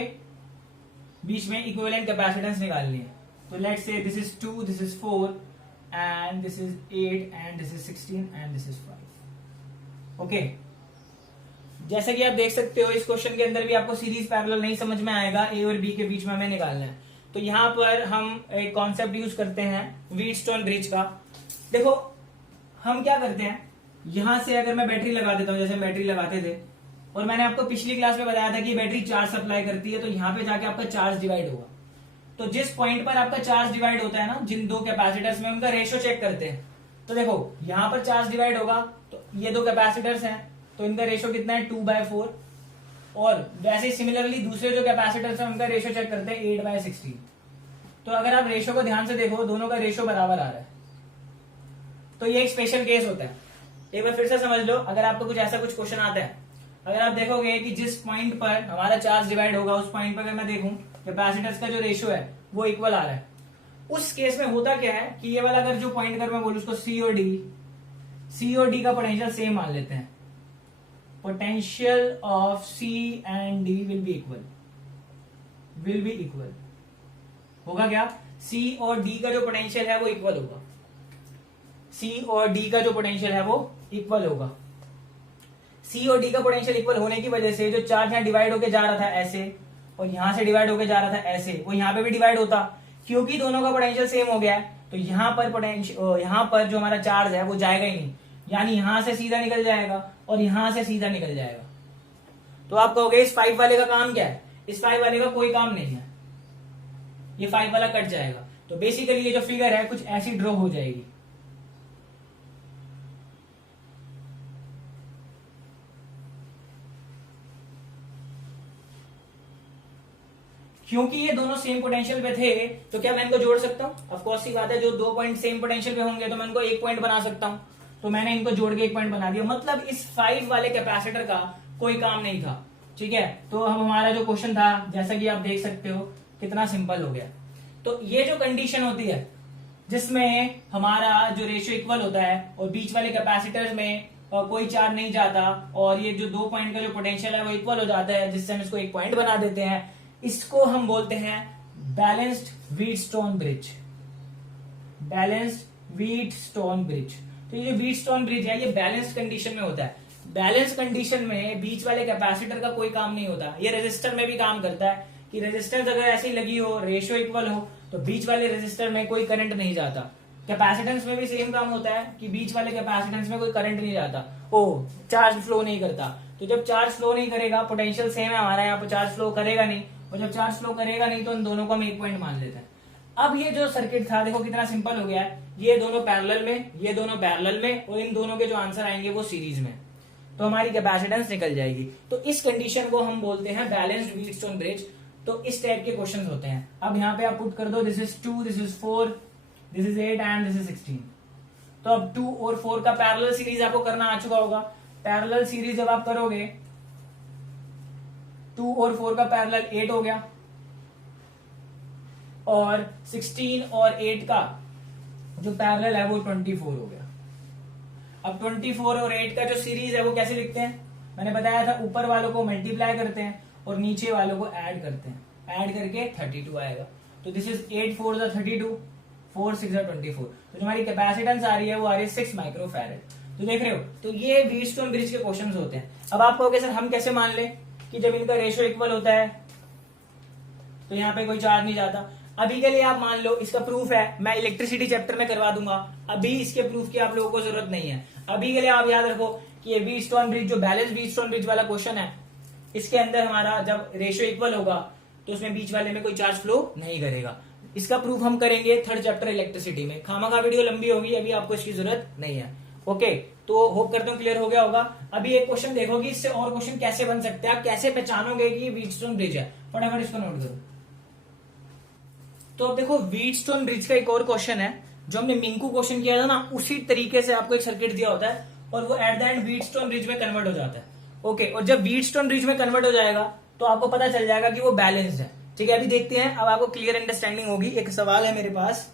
बीच में इक्विवेलेंट कैपेसिटेंस निकालनी है। तो लेट्स से this is 2, this is 4 and this is 8 and this is 16 and this is 5। Okay, जैसा कि आप देख सकते हो इस क्वेश्चन के अंदर भी आपको सीरीज पैरेलल नहीं समझ में आएगा, ए और बी के बीच में हमें निकालना है। तो यहां पर हम एक कॉन्सेप्ट यूज करते हैं व्हीटस्टोन ब्रिज का। देखो हम क्या करते हैं, यहां से अगर मैं बैटरी लगा देता हूं, जैसे बैटरी लगाते थे, और मैंने आपको पिछली क्लास में बताया था कि बैटरी चार्ज सप्लाई करती है, तो यहां पे जाके आपका चार्ज डिवाइड होगा। तो जिस पॉइंट पर आपका चार्ज डिवाइड होता है ना, जिन दो कैपेसिटर्स में, उनका रेशियो चेक करते हैं। तो देखो यहां पर चार्ज डिवाइड होगा, तो ये दो कैपेसिटर्स हैं, तो इनका रेशियो कितना है? 2/4। और वैसे ही सिमिलरली दूसरे जो कैपेसिटर्स हैं उनका रेशियो चेक करते हैं 8/16। तो अगर आप रेशियो को ध्यान से देखो, दोनों का रेशियो बराबर आ रहा है। तो ये एक स्पेशल केस होता है। एक बार फिर से समझ लो, अगर आपको कुछ ऐसा कुछ क्वेश्चन आता है, अगर आप देखोगे कि जिस पॉइंट पर हमारा चार्ज डिवाइड होगा, उस पॉइंट पर अगर मैं देखूं कैपेसिटर्स का जो रेशियो है वो इक्वल आ रहा है, उस केस में होता क्या है कि ये वाला अगर जो पॉइंट अगर मैं बोलूं उसको सी और डी का पोटेंशियल सेम मान लेते हैं। Potential of C and D will be equal. होगा क्या? सी और डी का जो पोटेंशियल है वो इक्वल होगा। सी और डी का जो पोटेंशियल है वो इक्वल होगा। सी और डी का पोटेंशियल इक्वल होने की वजह से जो चार्ज यहाँ डिवाइड होके जा रहा था ऐसे, और यहां से डिवाइड होके जा रहा था ऐसे, वो यहां पे भी डिवाइड होता, क्योंकि दोनों का पोटेंशियल सेम हो गया है। तो यहां पर पोटेंशियल, यहां पर जो हमारा चार्ज है वो जाएगा ही नहीं, यानी यहां से सीधा निकल जाएगा और यहां से सीधा निकल जाएगा। तो आप कहोगे इस 5 वाले का काम क्या है? इस 5 वाले का कोई काम नहीं है, ये 5 वाला कट जाएगा। तो बेसिकली ये जो फिगर है कुछ ऐसी ड्रॉ हो जाएगी। क्योंकि ये दोनों सेम पोटेंशियल पे थे, तो क्या मैं इनको जोड़ सकता हूं? ऑफ कोर्स सी बात है, जो 2 पॉइंट सेम पोटेंशियल पे होंगे तो मैं इनको 1 पॉइंट बना सकता हूं। तो मैंने इनको जोड़ के 1 पॉइंट बना दिया, मतलब इस 5 वाले कैपेसिटर का कोई काम नहीं था। ठीक है, तो अब हमारा जो क्वेश्चन था, जैसा कि आप देख सकते हो कितना सिंपल हो गया। तो ये जो कंडीशन होती है जिसमें हमारा जो रेशियो इक्वल होता है और बीच वाले कैपेसिटर्स में कोई चार्ज नहीं जाता, और ये जो 2 पॉइंट का जो पोटेंशियल है वो इक्वल हो जाता है, जिससे हम इसको 1 पॉइंट बना देते हैं, इसको हम बोलते हैं balanced Wheatstone bridge. Balanced Wheatstone bridge. तो ये जो व्हीटस्टोन ब्रिज है ये बैलेंस्ड कंडीशन में होता है। बैलेंस कंडीशन में बीच वाले कैपेसिटर का कोई काम नहीं होता। ये रेजिस्टर में भी काम करता है कि रेजिस्टेंस अगर ऐसी लगी हो, रेशियो इक्वल हो, तो बीच वाले रेजिस्टर में कोई करंट नहीं जाता। कैपेसिटेंस में भी सेम काम होता है कि बीच वाले कैपेसिटेंस में कोई करंट नहीं जाता, चार्ज फ्लो नहीं करता। तो जब चार्ज फ्लो नहीं करेगा, पोटेंशियल सेम है हमारा, यहाँ पर चार्ज फ्लो करेगा नहीं, और जब चार्ज फ्लो करेगा नहीं तो इन दोनों को हम 1 पॉइंट मान लेते हैं। अब ये जो सर्किट था देखो कितना सिंपल हो गया है, ये दोनों पैरेलल में, ये दोनों पैरेलल में, और इन दोनों के जो आंसर आएंगे वो सीरीज में, तो हमारी कैपेसिटेंस निकल जाएगी। तो इस कंडीशन को हम बोलते हैं बैलेंस्ड व्हीटस्टोन ब्रिज। तो इस टाइप के क्वेश्चंस होते हैं। अब यहाँ पे आप पुट कर दो, this is 2, this is 4, this is 8 and this is 16। तो अब 2 और 4 का पैरेलल सीरीज आपको करना आ चुका होगा। पैरेलल सीरीज जब आप करोगे 2 और 4 का पैरेलल 8 हो गया, और 16 और 8 का जो पैरेलल है वो 24 हो गया। अब 24 और 8 का जो सीरीज है वो कैसे लिखते हैं, मैंने बताया था ऊपर वालों को मल्टीप्लाई करते हैं और नीचे वालों को ऐड करते हैं, ऐड करके 32 आएगा। तो दिस इज 8 4 32, 4 6 24। तो जो हमारी कैपेसिटेंस आ रही है वो आ रही है 6 माइक्रो फैरेड। तो देख रहे हो, तो ये व्हीटस्टोन ब्रिज के क्वेश्चंस होते हैं। अब आप कहोगे सर हम कैसे मान ले कि जब इनका रेशियो इक्वल होता है तो यहाँ पे कोई चार्ज नहीं जाता। अभी के लिए आप मान लो, इसका प्रूफ है मैं इलेक्ट्रिसिटी चैप्टर में करवा दूंगा, अभी इसके प्रूफ की आप लोगों को जरूरत नहीं है। अभी के लिए आप याद रखो कि ये व्हीटस्टोन ब्रिज, जो बैलेंस व्हीटस्टोन ब्रिज वाला क्वेश्चन है, इसके अंदर हमारा जब रेशियो इक्वल होगा तो उसमें बीच वाले में कोई चार्ज फ्लो नहीं करेगा। इसका प्रूफ हम करेंगे थर्ड चैप्टर इलेक्ट्रिसिटी में। खामखा वीडियो लंबी होगी, अभी आपको इसकी जरूरत नहीं है। ओके, तो होप करता हूं क्लियर हो गया होगा। अभी एक क्वेश्चन देखोगे, इससे और क्वेश्चन कैसे बन सकते हैं, आप कैसे पहचानोगे कि ये व्हीटस्टोन ब्रिज है, फटाफट इसको नोट करो। तो अब देखो, व्हीटस्टोन ब्रिज का एक और क्वेश्चन है जो हमने मिंकू क्वेश्चन किया था ना, उसी तरीके से आपको एक सर्किट दिया होता है और वो at the end Wheatstone bridge में कन्वर्ट हो जाता है। ओके, और जब व्हीटस्टोन ब्रिज में कन्वर्ट हो जाएगा तो आपको पता चल जाएगा कि वो बैलेंस्ड है। ठीक है, अभी देखते हैं, अब आपको क्लियर अंडरस्टैंडिंग होगी। एक सवाल है मेरे पास,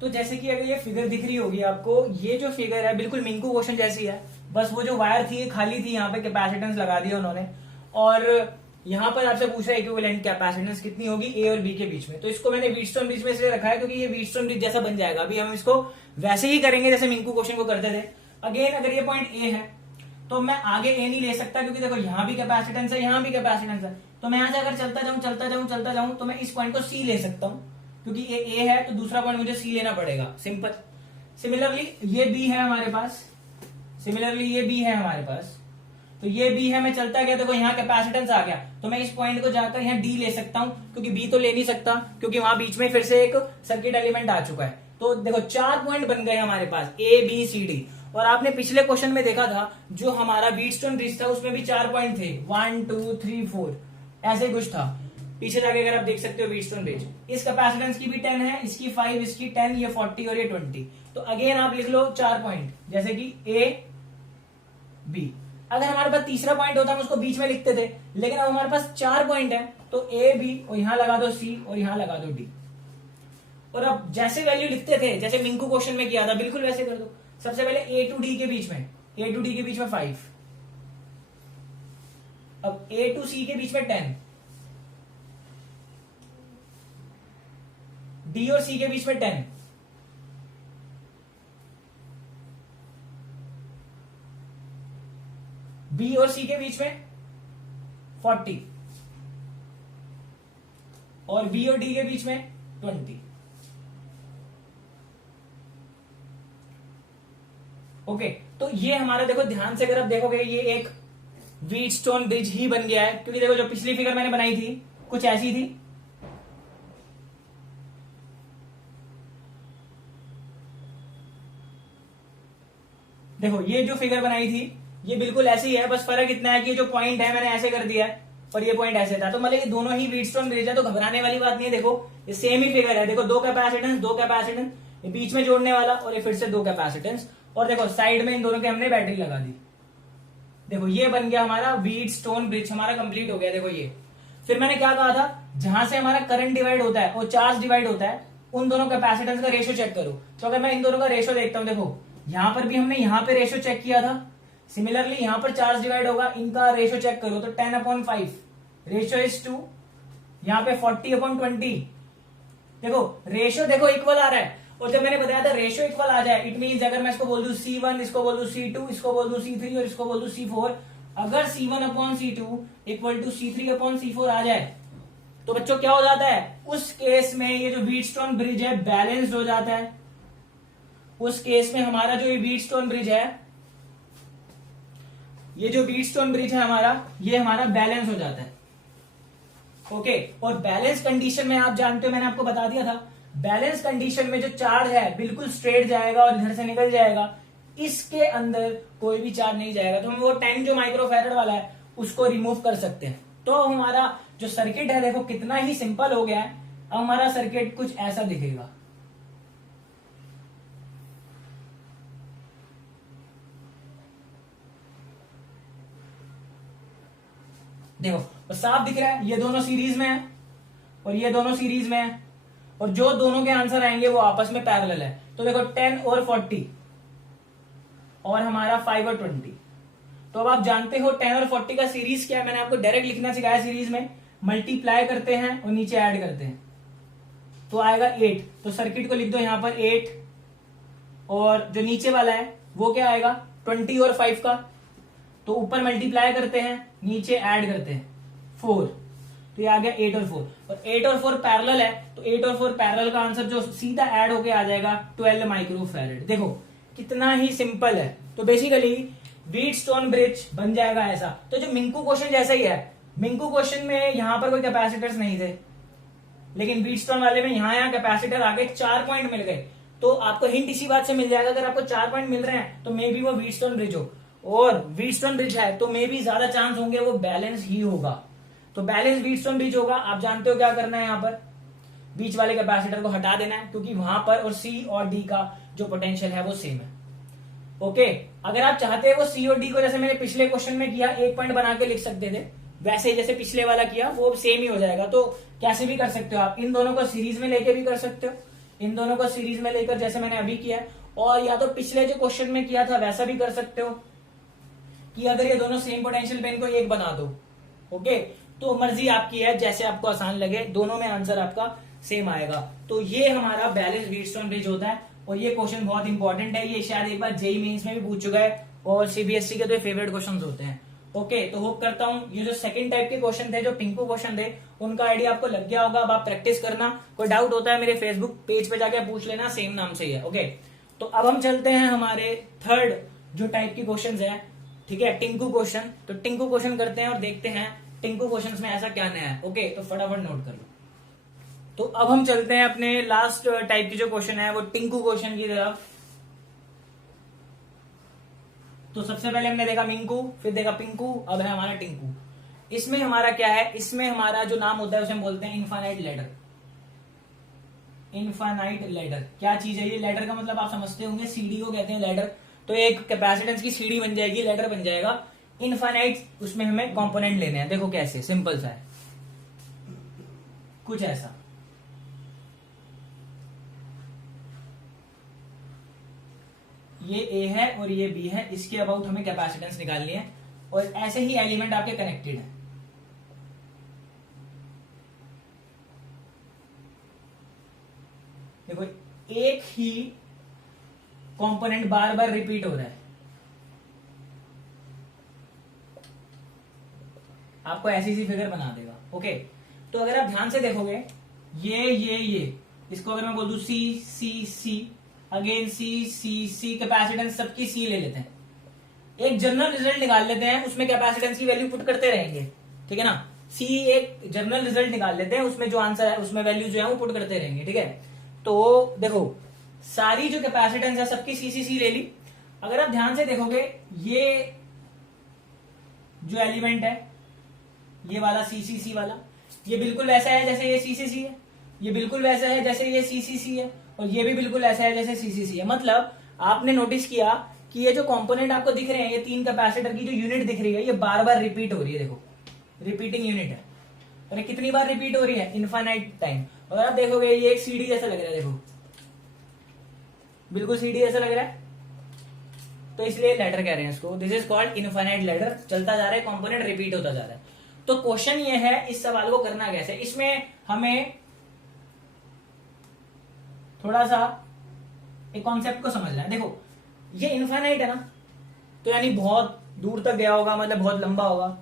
तो जैसे कि अगर ये फिगर दिख रही होगी आपको, ये जो फिगर है बिल्कुल मिंकू क्वेश्चन जैसी है, बस वो जो वायर थी खाली थी, यहाँ पे कैपेसिटेंस लगा दिया उन्होंने, और यहाँ पर आपसे पूछ रहा है इक्विवेलेंट कैपेसिटेंस कितनी होगी ए और बी के बीच में। तो इसको मैंने व्हीटस्टोन ब्रिज में इसलिए रखा है क्योंकि ये व्हीटस्टोन ब्रिज जैसा बन जाएगा। अभी हम इसको वैसे ही करेंगे जैसे मिंकू क्वेश्चन को करते थे। अगेन, अगर ये पॉइंट ए है तो मैं आगे ए नहीं ले सकता, क्योंकि देखो यहाँ भी कैपेसिटेंस है, यहाँ भी कैपेसिटेंस है। तो मैं यहाँ से अगर चलता जाऊं तो मैं इस पॉइंट को सी ले सकता हूँ, क्योंकि ये ए है तो दूसरा पॉइंट मुझे सी लेना पड़ेगा, सिंपल। सिमिलरली ये बी है हमारे पास, तो ये बी है, मैं चलता गया, देखो यहाँ कैपेसिटेंस आ गया, तो मैं इस पॉइंट को जाकर यहाँ डी ले सकता हूँ, क्योंकि बी तो ले नहीं सकता, क्योंकि वहां बीच में फिर से एक सर्किट एलिमेंट आ चुका है। तो देखो 4 पॉइंट बन गए हमारे पास, ए बी सी डी। और आपने पिछले क्वेश्चन में देखा था जो हमारा व्हीटस्टोन ब्रिज था उसमें भी 4 पॉइंट थे, 1 2 3 4 ऐसे कुछ था। पीछे जाके अगर आप देख सकते हो व्हीटस्टोन ब्रिज, इस कैपेसिटेंस की भी 10 है, इसकी 5, इसकी 10, ये 40 और ये 20। तो अगेन आप लिख लो 4 पॉइंट, जैसे कि ए बी। अगर हमारे पास तीसरा पॉइंट होता हम उसको बीच में लिखते थे, लेकिन अब हमारे पास 4 पॉइंट है, तो ए बी और यहां लगा दो सी और यहां लगा दो डी। और अब जैसे वैल्यू लिखते थे, जैसे मिंकू क्वेश्चन में किया था, बिल्कुल वैसे कर दो। सबसे पहले ए टू डी के बीच में 5, अब ए टू सी के बीच में 10, डी और सी के बीच में 10, बी और सी के बीच में 40, और बी और डी के बीच में 20। ओके, तो ये हमारा, देखो ध्यान से अगर आप देखोगे, ये एक व्हीटस्टोन ब्रिज ही बन गया है, क्योंकि देखो जो पिछली फिगर मैंने बनाई थी कुछ ऐसी थी, देखो ये जो फिगर बनाई थी ये बिल्कुल ऐसे ही है, बस फर्क इतना है कि जो पॉइंट है मैंने ऐसे कर दिया है और ये पॉइंट ऐसे था। तो मतलब ये दोनों ही व्हीटस्टोन ब्रिज है, तो घबराने वाली बात नहीं है। देखो ये सेम ही फिगर है, देखो दो कैपेसिटेंस, ये बीच में जोड़ने वाला और ये फिर से 2 कैपेसिटेंस, और देखो साइड में इन दोनों के हमने बैटरी लगा दी। देखो ये बन गया हमारा व्हीटस्टोन ब्रिज, हमारा कंप्लीट हो गया। देखो ये, फिर मैंने क्या कहा था, जहां से हमारा करंट डिवाइड होता है और चार्ज डिवाइड होता है, उन दोनों कैपेसिटेंस का रेशियो चेक करो। तो अगर मैं इन दोनों का रेशियो देखता हूं, देखो यहां पर भी हमने यहाँ पे रेशियो चेक किया था, सिमिलरली यहां पर चार्ज डिवाइड होगा, इनका रेशियो चेक करो तो 10/5 रेशियो इज 2, यहां पे 40/20। देखो रेशियो देखो इक्वल आ रहा है, और जब मैंने बताया था रेशियो इक्वल आ जाए, इट मींस अगर मैं इसको बोल दूं C1, इसको बोल दूं C2, इसको बोल दूं C3 और इसको बोल दूं C4, अगर C1/C2 इक्वल टू C3/C4 आ जाए तो बच्चों क्या हो जाता है, उस केस में ये जो व्हीटस्टोन ब्रिज है बैलेंस्ड हो जाता है। उस केस में हमारा जो ये व्हीटस्टोन ब्रिज है, ये जो व्हीटस्टोन ब्रिज है हमारा, ये हमारा बैलेंस हो जाता है। ओके, और बैलेंस कंडीशन में आप जानते हो, मैंने आपको बता दिया था, बैलेंस कंडीशन में जो चार्ज है बिल्कुल स्ट्रेट जाएगा और इधर से निकल जाएगा, इसके अंदर कोई भी चार्ज नहीं जाएगा। तो हम वो 10 जो माइक्रोफैरेड वाला है उसको रिमूव कर सकते हैं। तो हमारा जो सर्किट है देखो कितना ही सिंपल हो गया है। अब हमारा सर्किट कुछ ऐसा दिखेगा। देखो तो साफ दिख रहा है, ये दोनों सीरीज में है और ये दोनों सीरीज में है, और जो दोनों के आंसर आएंगे वो आपस में पैरेलल है। तो देखो 10 और 40 और हमारा 5 और 20। तो अब आप जानते हो 10 और 40 का सीरीज क्या है, मैंने आपको डायरेक्ट लिखना सिखाया सीरीज में, मल्टीप्लाई करते हैं और नीचे ऐड करते हैं तो आएगा 8। तो सर्किट को लिख दो यहां पर 8, और जो नीचे वाला है वो क्या आएगा 20 और 5 का, तो ऊपर मल्टीप्लाई करते हैं नीचे ऐड करते हैं 4, तो ये आ गया 8 और 4, और 8 और 4 पैरेलल है, तो 8 और 4 पैरेलल का आंसर जो सीधा ऐड होके आ जाएगा 12 माइक्रोफैरेड। देखो कितना ही सिंपल है। तो बेसिकली व्हीटस्टोन ब्रिज बन जाएगा ऐसा। तो जो मिंकू क्वेश्चन जैसा ही है, मिंकू क्वेश्चन में यहां पर कोई कैपेसिटर्स नहीं थे, लेकिन व्हीटस्टोन वाले में यहां कैपेसिटर आगे 4 पॉइंट मिल गए। तो आपको हिंट इसी बात से मिल जाएगा, अगर आपको 4 पॉइंट मिल रहे हैं तो मे बी वो व्हीटस्टोन ब्रिज हो, और व्हीटस्टोन ब्रिज है तो मे बी ज्यादा चांस होंगे वो बैलेंस ही होगा। तो बैलेंस व्हीटस्टोन ब्रिज होगा। आप जानते हो क्या करना है, यहाँ पर बीच वाले कैपेसिटर को हटा देना है, क्योंकि वहां पर और सी और डी का जो पोटेंशियल है वो सेम है। ओके, अगर आप चाहते हैं वो सी और डी को जैसे मैंने पिछले क्वेश्चन में किया एक पॉइंट बना के लिख सकते थे, वैसे जैसे पिछले वाला किया वो सेम ही हो जाएगा। तो कैसे भी कर सकते हो आप, इन दोनों को सीरीज में लेकर भी कर सकते हो, इन दोनों को सीरीज में लेकर जैसे मैंने अभी किया, और या तो पिछले जो क्वेश्चन में किया था वैसा भी कर सकते हो कि अगर ये दोनों सेम पोटेंशियल पे इनको एक बना दो। ओके, तो मर्जी आपकी है, जैसे आपको आसान लगे, दोनों में आंसर आपका सेम आएगा। तो ये हमारा बैलेंस व्हीटस्टोन ब्रिज होता है, और ये क्वेश्चन बहुत इंपॉर्टेंट है। ये शायद एक बार जेईई मेंस में भी पूछ चुका है, और सीबीएसई के तो फेवरेट क्वेश्चन होते हैं। ओके, तो होप करता हूं ये जो सेकंड टाइप के क्वेश्चन थे, जो टिंकू क्वेश्चन थे, उनका आइडिया आपको लग गया होगा। अब आप प्रैक्टिस करना, कोई डाउट होता है मेरे फेसबुक पेज पे जाके पूछ लेना, सेम नाम से ही है। ओके, तो अब हम चलते हैं हमारे थर्ड जो टाइप के क्वेश्चन है, ठीक है, टिंकू क्वेश्चन। तो टिंकू क्वेश्चन करते हैं और देखते हैं टिंकू क्वेश्चन में ऐसा क्या नया है। ओके, तो फटाफट नोट कर लो। तो अब हम चलते हैं अपने लास्ट टाइप की जो क्वेश्चन है वो टिंकू क्वेश्चन की तरफ। तो सबसे पहले हमने देखा मिंकू, फिर देखा पिंकू, अब है हमारा टिंकू। इसमें हमारा क्या है, इसमें हमारा जो नाम होता है उसे हम बोलते हैं इनफाइनाइट लैडर। इनफाइनाइट लैडर क्या चीज है ये? लैडर का मतलब आप समझते होंगे, सीढ़ी को कहते हैं लैडर। तो एक कैपेसिटेंस की सीढ़ी बन जाएगी, लैडर बन जाएगा। इनफाइनाइट उसमें हमें कंपोनेंट लेने हैं। देखो कैसे, सिंपल सा है, कुछ ऐसा। ये ए है और ये बी है, इसके अबाउट हमें कैपेसिटेंस निकालनी है, और ऐसे ही एलिमेंट आपके कनेक्टेड है। देखो एक ही कंपोनेंट बार बार रिपीट हो रहा है, आपको ऐसी सी फिगर बना देगा। ओके, तो अगर आप ध्यान से देखोगे, ये इसको अगर मैं बोल दूं सी सी सी, अगेन सी सी सी, कैपेसिटेंस सबकी सी ले लेते हैं, एक जनरल रिजल्ट निकाल लेते हैं, उसमें कैपेसिटेंस की वैल्यू पुट करते रहेंगे, ठीक है ना। सी एक जनरल रिजल्ट निकाल लेते हैं, उसमें जो आंसर है उसमें वैल्यू जो है वो पुट करते रहेंगे, ठीक है। तो देखो सारी जो कैपेसिटेंस है सबकी सी सी सी ले ली। अगर आप ध्यान से देखोगे, ये जो एलिमेंट है ये वाला सी सी सी वाला, ये बिल्कुल वैसा है जैसे ये सी सी सी है, ये बिल्कुल वैसा है जैसे ये सी सी सी है, और ये भी बिल्कुल ऐसा है जैसे सी सी सी है। मतलब आपने नोटिस किया कि ये जो कंपोनेंट आपको दिख रहे हैं, ये तीन कैपेसिटर की जो यूनिट दिख रही है, ये बार बार रिपीट हो रही है। देखो रिपीटिंग यूनिट है, और ये कितनी बार रिपीट हो रही है? Infinite time. और आप देखोगे ये एक सीढ़ी जैसा लग रहा है, देखो बिल्कुल सीढ़ी जैसा लग रहा है, तो इसलिए लैडर कह रहे हैं इसको। This is called infinite ladder. चलता जा रहा है, कंपोनेंट रिपीट होता जा रहा है। तो क्वेश्चन ये है इस सवाल को करना कैसे। इसमें हमें थोड़ा सा एक कॉन्सेप्ट को समझना है। देखो ये इनफाइनाइट है ना, तो यानी बहुत दूर तक गया होगा, मतलब बहुत लंबा होगा।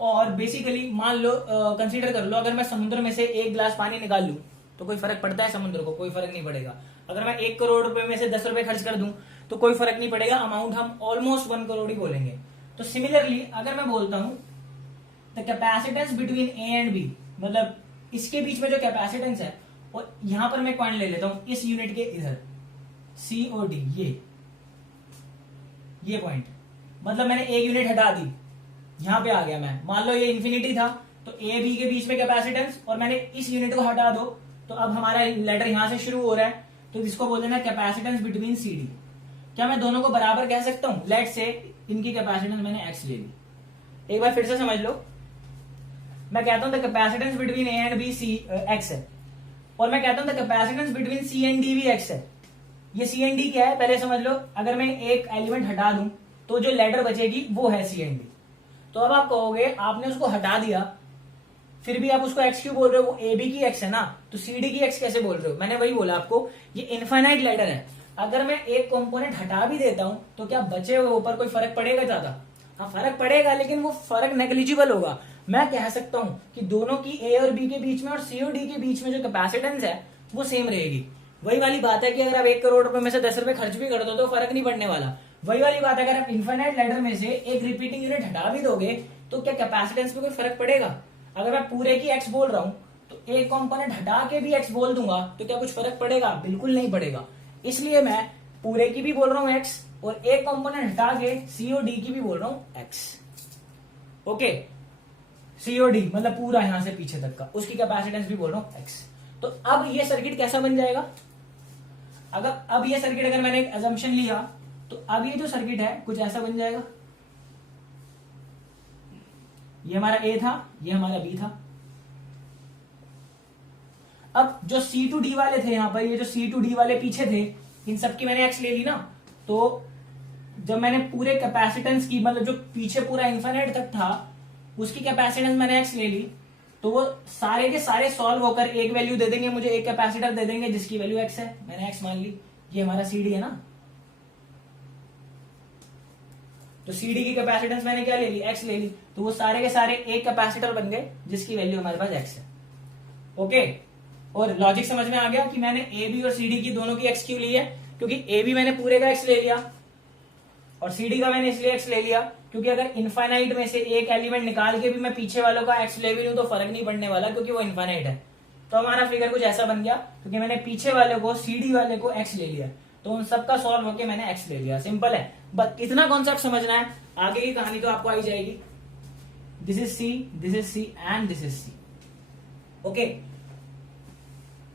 और बेसिकली मान लो, कंसीडर कर लो, अगर मैं समुद्र में से 1 गिलास पानी निकाल लूं तो कोई फर्क पड़ता है? समुद्र को कोई फर्क नहीं पड़ेगा। अगर मैं 1 करोड़ रुपए में से 10 रुपए खर्च कर दूं तो कोई फर्क नहीं पड़ेगा, अमाउंट हम ऑलमोस्ट 1 करोड़ ही बोलेंगे। तो सिमिलरली अगर मैं बोलता हूं the capacitance between A and B, मतलब इसके बीच में जो कैपेसिटेंस है, और यहां पर मैं पॉइंट ले लेता हूं इस यूनिट के इधर, सी और डी, ये पॉइंट, मतलब मैंने एक यूनिट हटा दी, यहां पे आ गया मैं। मान लो ये इंफिनिटी था, तो ए बी के बीच में कैपेसिटेंस, और मैंने इस यूनिट को हटा दो, तो अब हमारा लेटर यहां से शुरू हो रहा है, तो इसको बोल देना कैपेसिटेंस बिटवीन सी डी। क्या मैं दोनों को बराबर कह सकता हूं? लेट से इनकी कैपेसिटेंस मैंने एक्स ले ली। एक बार फिर से समझ लो, मैं कहता हूं the capacitance between A and B C X है, और मैं कहता हूं the capacitance between C and D भी एक्स है। ये सी एंड डी क्या है पहले समझ लो। अगर मैं एक एलिमेंट हटा दूं तो जो लेटर बचेगी वो है सी एंड डी। तो अब आप कहोगे आपने उसको हटा दिया फिर भी आप उसको एक्स क्यों बोल रहे हो, वो ए बी की एक्स है ना, तो सी डी की एक्स कैसे बोल रहे हो। मैंने वही बोला आपको, ये इनफाइनाइट लेटर है। अगर मैं एक कंपोनेंट हटा भी देता हूं तो क्या बचे हुए ऊपर कोई फर्क पड़ेगा ज्यादा? हाँ फर्क पड़ेगा, लेकिन वो फर्क नेग्लिजिबल होगा। मैं कह सकता हूं कि दोनों की ए और बी के बीच में और सी और डी के बीच में जो कैपेसिटेंस है वो सेम रहेगी। वही वाली बात है कि अगर आप 1 करोड़ रुपए में से 10 रुपए खर्च भी कर दो तो फर्क नहीं पड़ने वाला। वही वाली बात है, अगर आप इनफाइनाइट लेटर में से एक रिपीटिंग यूनिट हटा भी दोगे तो क्या कैपेसिटेंस में कोई फर्क पड़ेगा? अगर मैं पूरे की एक्स बोल रहा हूं तो एक कंपोनेंट हटा के भी एक्स बोल दूंगा तो क्या कुछ फर्क पड़ेगा? बिल्कुल नहीं पड़ेगा। इसलिए मैं पूरे की भी बोल रहा हूं एक्स और एक कंपोनेंट हटा के सी और डी की भी बोल रहा हूं एक्स। ओके, सी और डी मतलब पूरा यहां से पीछे तक का, उसकी कैपेसिटेंस भी बोल रहा हूं एक्स। तो अब ये सर्किट कैसा बन जाएगा? अब ये सर्किट अगर मैंने एक अजम्पशन लिया तो अब ये जो सर्किट है कुछ ऐसा बन जाएगा। ये हमारा ए था, ये हमारा बी था। अब जो सी टू डी वाले थे यहां पर, ये जो सी टू डी वाले पीछे थे, इन सबकी मैंने एक्स ले ली ना। तो जब मैंने पूरे कैपेसिटेंस की मतलब जो पीछे पूरा इन्फिनिट तक था उसकी कैपेसिटेंस मैंने एक्स ले ली, तो वो सारे के सारे सॉल्व होकर एक वैल्यू दे देंगे मुझे, एक कैपेसिटर दे देंगे जिसकी वैल्यू एक्स है। मैंने एक्स मान ली, ये हमारा सीडी है ना। तो सीडी की कैपेसिटेंस मैंने क्या ले ली? एक्स ले ली। तो वो सारे के सारे एक कैपेसिटर बन गए जिसकी वैल्यू हमारे पास एक्स है। ओके, और लॉजिक समझ में आ गया कि मैंने ए बी और सीडी की दोनों की एक्स क्यों ली है? क्योंकि ए बी मैंने पूरे का एक्स ले लिया और सीडी का मैंने इसलिए एक्स ले लिया क्योंकि अगर इनफाइनाइट में से एक एलिमेंट निकाल के भी मैं पीछे वालों का एक्स ले भी लूं तो फर्क नहीं पड़ने वाला क्योंकि वो इनफाइनाइट है। तो हमारा फिगर कुछ ऐसा बन गया क्योंकि मैंने पीछे वाले को सीडी वाले को एक्स ले लिया, तो उन सबका सॉल्व होके मैंने एक्स ले लिया। सिंपल है, बस इतना कॉन्सेप्ट समझना है, आगे की कहानी तो आपको आई जाएगी। This is C and this is C. Okay,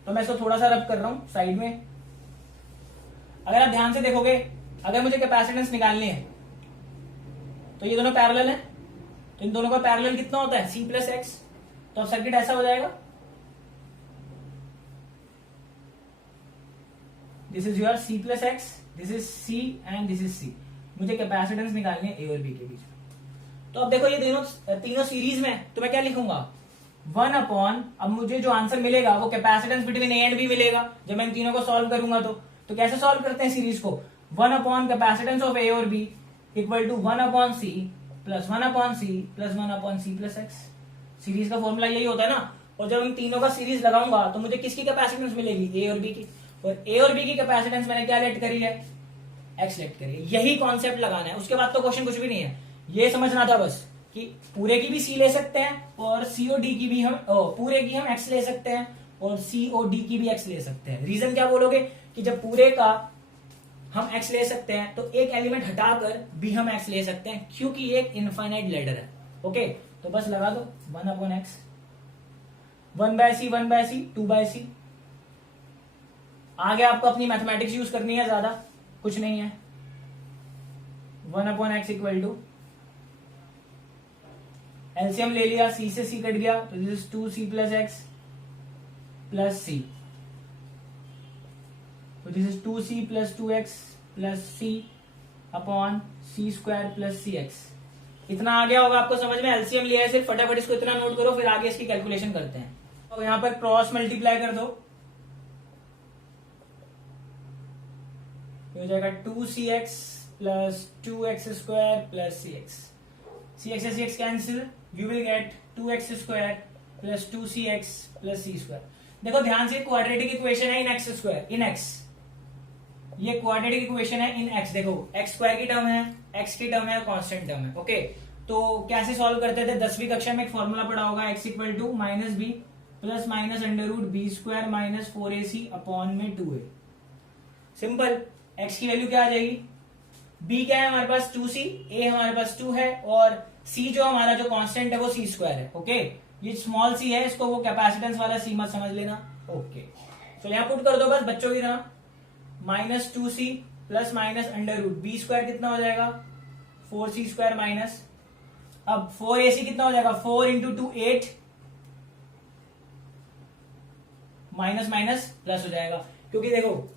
तो मैं इसको थोड़ा सा रब कर रहा हूं साइड में। अगर आप ध्यान से देखोगे, अगर मुझे कैपेसिटेंस निकालनी है तो ये दोनों पैरेलल है, तो इन दोनों का पैरेलल कितना होता है? C plus X. तो अब सर्किट ऐसा हो जाएगा, this is your C plus X, this is C and this is C. मुझे कैपेसिटेंस निकालनी है ए और बी के बीच में। तो अब देखो ये तीनों सीरीज में, तो मैं क्या लिखूंगा? 1 अपॉन, अब मुझे जो आंसर मिलेगा वो capacitance between A and B मिलेगा जब मैं इन तीनों को सॉल्व करूंगा। तो कैसे सॉल्व करते हैं सीरीज को? 1 अपॉन कैपेसिटेंस ऑफ ए और B equal to 1 upon C plus 1 upon C plus 1 upon C plus X. Series का फॉर्मूला यही होता है ना। और जब इन तीनों का सीरीज लगाऊंगा तो मुझे किसकी कैपेसिटेंस मिलेगी? ए और बी की। और ए और बी की कैपेसिटेंस मैंने क्या लेट करी है? एक्स लेट करी है। यही कॉन्सेप्ट लगाना है, उसके बाद तो क्वेश्चन कुछ भी नहीं है। ये समझना था बस कि पूरे की भी सी ले सकते हैं और सी ओ डी की भी हम पूरे की हम एक्स ले सकते हैं और सी ओ डी की भी एक्स ले सकते हैं। रीजन क्या बोलोगे कि जब पूरे का हम एक्स ले सकते हैं तो एक एलिमेंट हटाकर भी हम एक्स ले सकते हैं क्योंकि ये एक इनफाइनाइट लेटर है। ओके, तो बस लगा दो 1 अपॉन एक्स, 1 बाय सी 1 बाय सी 2 बाय सी। आगे आपको अपनी मैथमेटिक्स यूज करनी है, ज्यादा कुछ नहीं है। 1 upon x equal to, LCM ले लिया, सी से सी कट गया तो this is 2c plus x plus c. तो this is 2c plus 2x plus c upon c square plus C x. इतना आ गया होगा आपको समझ में। एलसीएम लिया है सिर्फ, फटाफट इसको इतना नोट करो, फिर आगे इसकी कैलकुलेशन करते हैं। तो यहां पर क्रॉस मल्टीप्लाई कर दो, हो जाएगा 2cx plus 2x square plus C X. C X cancel, you will get 2x square plus 2cx plus C square. देखो ध्यान से, क्वाड्रेटिक इक्वेशन है in X square, in X, ये क्वाड्रेटिक इक्वेशन है इन एक्स। देखो X square की term है, X की टर्म है, कांस्टेंट टर्म है। ओके, तो कैसे सॉल्व करते थे? 10वीं कक्षा में एक फॉर्मूला पढ़ा होगा, X equal to minus B plus minus under root B square minus 4ac upon में 2a। सिंपल, एक्स की वैल्यू क्या आ जाएगी? बी क्या है हमारे पास? 2c, ए हमारे पास 2 है और सी जो हमारा जो कांस्टेंट है वो सी स्क्वायर है। ओके, ये स्मॉल सी है, इसको वो कैपेसिटेंस वाला सी मत समझ लेना। ओके, तो यहां पुट कर दो बस बच्चों की तरह, minus 2c plus minus under root B square कितना हो जाएगा? 4c स्क्वायर माइनस, अब 4ac कितना हो जाएगा? 4 इंटू 2 8 माइनस माइनस प्लस हो जाएगा, क्योंकि देखो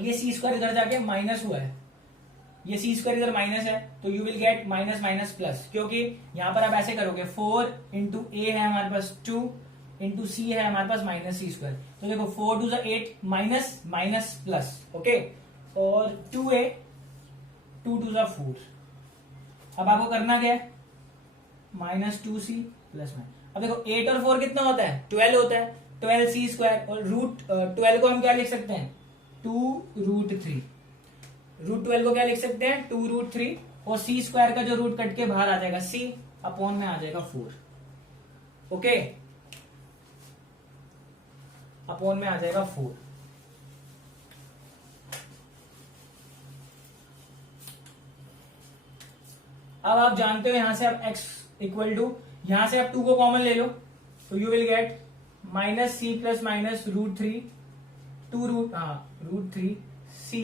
ये सी स्क्वायर इधर जाके माइनस हुआ है, ये सी स्क्वायर इधर माइनस है, तो you will get minus minus plus, क्योंकि यहां पर आप ऐसे करोगे 4 इंटू ए है हमारे पास 2 इंटू सी है हमारे पास माइनस सी स्क्वायर, तो देखो 4 two 8 minus minus plus, okay, और 2a 2 टू 4। अब आपको करना क्या है, माइनस 2c प्लस माइनस। अब देखो 8 और 4 कितना होता है, 12 होता है, 12 सी स्क्वायर, और रूट 12 को हम क्या लिख सकते हैं, 2 रूट 3, रूट 12 को क्या लिख सकते हैं, 2 रूट 3, और सी स्क्वायर का जो रूट कट के बाहर आ जाएगा c अपॉन में आ जाएगा 4, ओके, अपॉन में आ जाएगा 4। अब आप जानते हो यहां से आप x इक्वल टू, यहां से आप 2 को कॉमन ले लो, तो you will get minus c plus minus root 3 2 root 3 c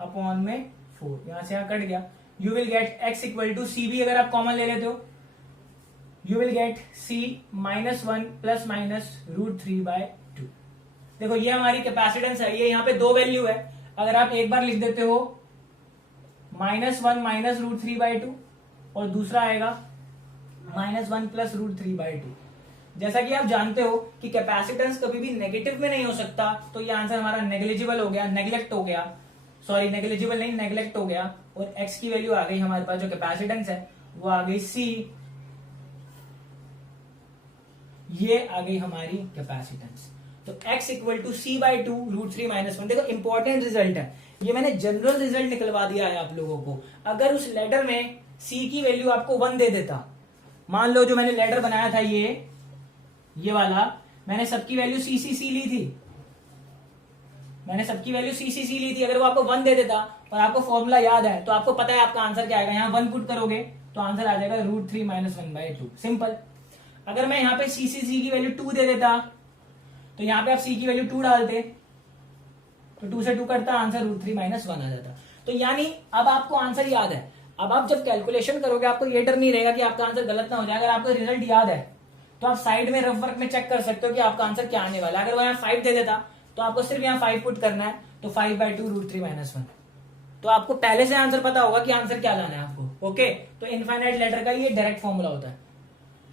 upon में 4, यहां से यहां कट गया, you will get x equal to c भी अगर आप कॉमन ले लेते हो, you will get c minus 1 plus minus root 3/2। देखो ये हमारी कैपेसिटेंस है, ये यहाँ पे 2 वैल्यू है, अगर आप एक बार लिख देते हो -1 माइनस रूट 3/2 और दूसरा आएगा -1 प्लस रूट 3/2। जैसा कि आप जानते हो कि कैपेसिटेंस कभी भी नेगेटिव में नहीं हो सकता, तो ये आंसर हमारा नेग्लिजिबल हो गया, नेग्लेक्ट हो गया, सॉरी नेग्लिजिबल नहीं नेग्लेक्ट हो गया, और x की वैल्यू आ गई हमारे पास, जो कैपेसिटेंस है वो आ गई c, ये आ गई हमारी कैपेसिटेंस। तो x equal to c/2 root 3 minus 1। देखो इंपॉर्टेंट रिजल्ट है ये, मैंने जनरल रिजल्ट निकलवा दिया है आप लोगों को। अगर उस लेटर में c की वैल्यू आपको 1 दे देता, मान लो जो मैंने लेटर बनाया था ये वाला, मैंने सबकी वैल्यू सी ली थी, मैंने सबकी वैल्यू सी ली थी, अगर वो आपको 1 दे देता और आपको फॉर्मूला याद है तो आपको पता है आपका आंसर क्या आएगा, यहाँ 1 पुट करोगे तो आंसर आ जाएगा रूट 3 माइनस 1/2, सिंपल। अगर मैं यहाँ पे सी की वैल्यू 2 दे देता, तो यहाँ पे आप c की वैल्यू 2 डालते, तो 2 से 2 करता, आंसर रूट 3 माइनस 1 आ जाता। तो यानी अब आपको आंसर याद है, अब आप जब कैलकुलेशन करोगे आपको ये डर नहीं रहेगा कि आपका आंसर गलत ना हो जाए। अगर आपको रिजल्ट याद है तो आप साइड में रफ वर्क में चेक कर सकते हो कि आपका आंसर क्या आने वाला है। अगर वो यहाँ 5 दे देता तो आपको सिर्फ यहाँ 5 पुट करना है, तो 5/2 रूट 3 माइनस 1, तो आपको पहले से आंसर पता होगा कि आंसर क्या लाना है आपको, ओके। तो इनफाइनाइट लेटर का ये डायरेक्ट फॉर्मूला होता है,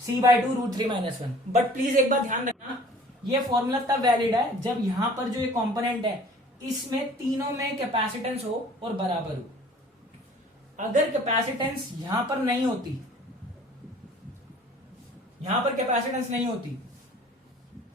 c/2 root 3 minus 1। But please एक बात ध्यान रखना, ये फॉर्मूला तब वैलिड है जब यहां पर जो ये कंपोनेंट है इसमें तीनों में कैपेसिटेंस हो और बराबर हो। अगर कैपेसिटेंस यहां पर नहीं होती, यहां पर कैपेसिटेंस नहीं होती,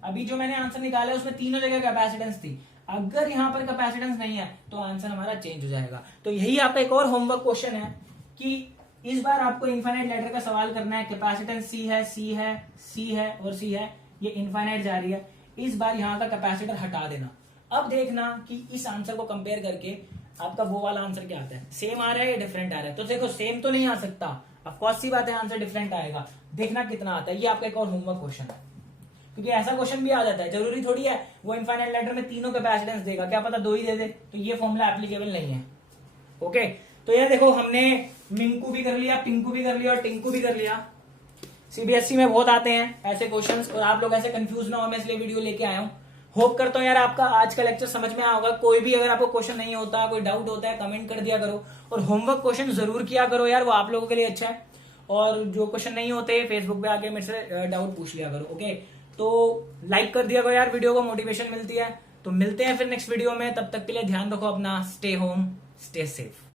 अभी जो मैंने आंसर निकाला है उसमें तीनों जगह कैपेसिटेंस थी, अगर यहां पर कैपेसिटेंस नहीं है तो आंसर हमारा चेंज हो जाएगा। तो यही आपका एक और होमवर्क क्वेश्चन है कि इस बार आपको इनफाइनाइट लेटर का सवाल करना है, कैपेसिटेंस C है, C है, C है और C है, ये इनफाइनाइट जा रही है, इस बार यहां का कैपेसिटर हटा देना। अब देखना कि इस आंसर को कंपेयर करके आपका वो वाला आंसर क्या आता है, सेम आ रहा है या डिफरेंट आ रहा है। तो देखो सेम तो नहीं आ सकता, ऑफ कोर्स सी बात है, आंसर डिफरेंट आएगा, देखना कितना आता है। ये आपका एक और होमवर्क क्वेश्चन है, क्योंकि ऐसा क्वेश्चन भी आ जाता है, जरूरी थोड़ी है वो इनफाइनाइट लेटर में तीनों कैपेसिटेंस देगा, क्या पता 2 ही दे दे, तो ये फॉर्मूला एप्लीकेबल नहीं है, ओके। तो ये देखो हमने मिंकू भी कर लिया, पिंकू भी कर लिया और टिंकू भी कर लिया। सीबीएसई में बहुत आते हैं ऐसे क्वेश्चंस और आप लोग ऐसे कंफ्यूज ना हो, मैं इसलिए वीडियो लेके आया हूँ। होप करता हूँ यार आपका आज का लेक्चर समझ में आया होगा। कोई भी अगर आपको क्वेश्चन नहीं होता, कोई डाउट होता है, कमेंट कर दिया करो और होमवर्क क्वेश्चन जरूर किया करो यार, वो आप लोगों के लिए अच्छा है। और जो क्वेश्चन नहीं होते फेसबुक पे आके मेरे से डाउट पूछ लिया करो, ओके। तो लाइक कर दिया करो यार, वीडियो को मोटिवेशन मिलती है। तो मिलते हैं फिर नेक्स्ट वीडियो में, तब तक के लिए ध्यान रखो अपना, स्टे होम स्टे सेफ।